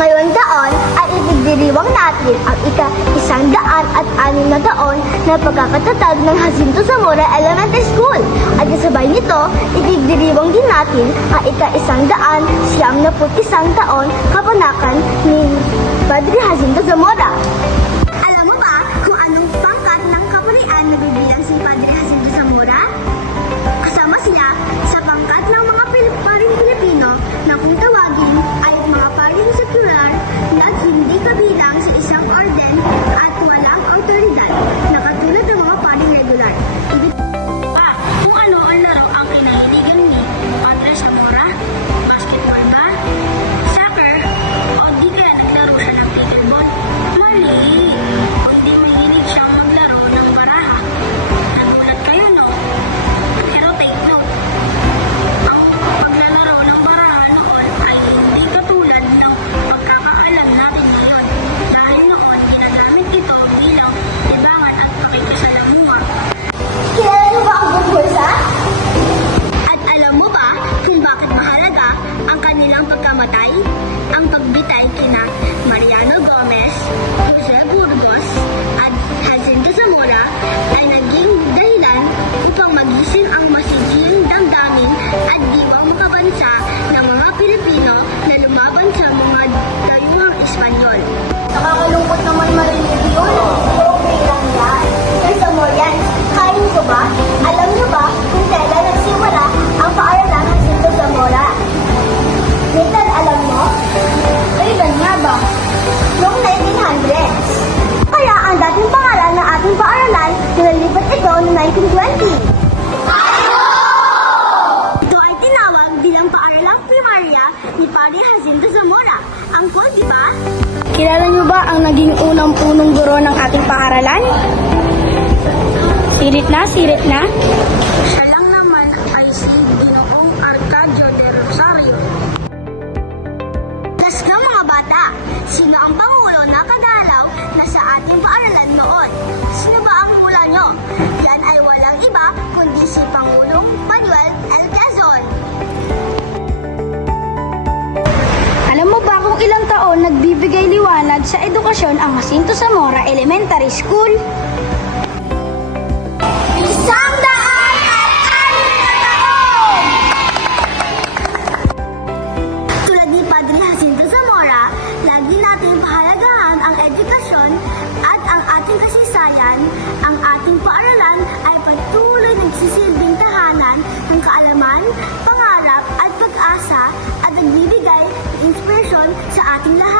Ngayong taon ay idigdiriwang natin ang ika-106 na taon na pagkakatatag ng Jacinto Zamora Elementary School. At kasabay nito, idigdiriwang din natin ang ika-191 taon kapanakan ni Padre Jacinto Zamora. Alam mo ba kung anong pangkat ng kaparian na bibilang si Padre Jacinto Zamora? Kasama siya sa pangkat ng mga paring Pilipino na kung tawagin ay mga paring sekular na hindi kabilang sa isang orden at walang autoridad na katulad ng mga paring regular. Kung ano ang laro ang kinahiligan ni Padre Zamora? Basketball ba? Soccer? O di kaya naglaro siya ng pickleball? Mali! Kundi mahilig siyang maglaro ng baraha. Nagulat kayo, no? Pero take note. Ang paglalaro ng baraha noon ay hindi katulad ng pagkakaalam natin ngayon. Dahil noon, ginagamit ito bilang libangan at pakikisalamuha. Kilala niyo ba ang Gumbursa? At alam mo ba kung bakit mahalaga ang kanilang pagkamatay? Ang pagbitay kina Mariano Gomez, Jose Burgos, at Jacinto Zamora ay naging dahilan upang magising ang masiging damdamin at diwang makabansa ng mga Pilipino na lumaban sa mga dayuhang Espanyol. Nakakalungkot naman marinig yun. Okay lang yan. Sir Zamorian, kaya niyo ko ba? Alam niyo ba kung kailan nagsimula ang paaralan ng Jacinto Zamora? Nathan, alam mo? Kailan nga ba? Noong 1900s. Kaya ang dating pangalan ng ating paaralan, nilalipat ito noong 1920. Ito ay tinawag bilang paaralang primarya ni Padre Jacinto Zamora. Ang cool, di ba? Kilala niyo ba ang naging unang punong guro ng ating paaralan? Sirit na. Siya lang naman ay si Ginoong Arcadio de Rosario. Plus nga mga bata, sino ang pangulo na kadalaw na sa ating paaralan noon? Sino ba ang hula nyo? Yan ay walang iba kundi si Pangulong Manuel L. Quezon. Alam mo ba kung ilang taon nagbibigay liwanag sa edukasyon ang Jacinto Zamora Elementary School? 106 na taon! Tulad ni Padre Jacinto Zamora, lagi natin pahalagahan ang edukasyon at ang ating kasaysayan. Ang ating paaralan ay patuloy nagsisilbing tahanan ng kaalaman, pangarap at pag-asa at nagbibigay ng inspirasyon sa ating lahat.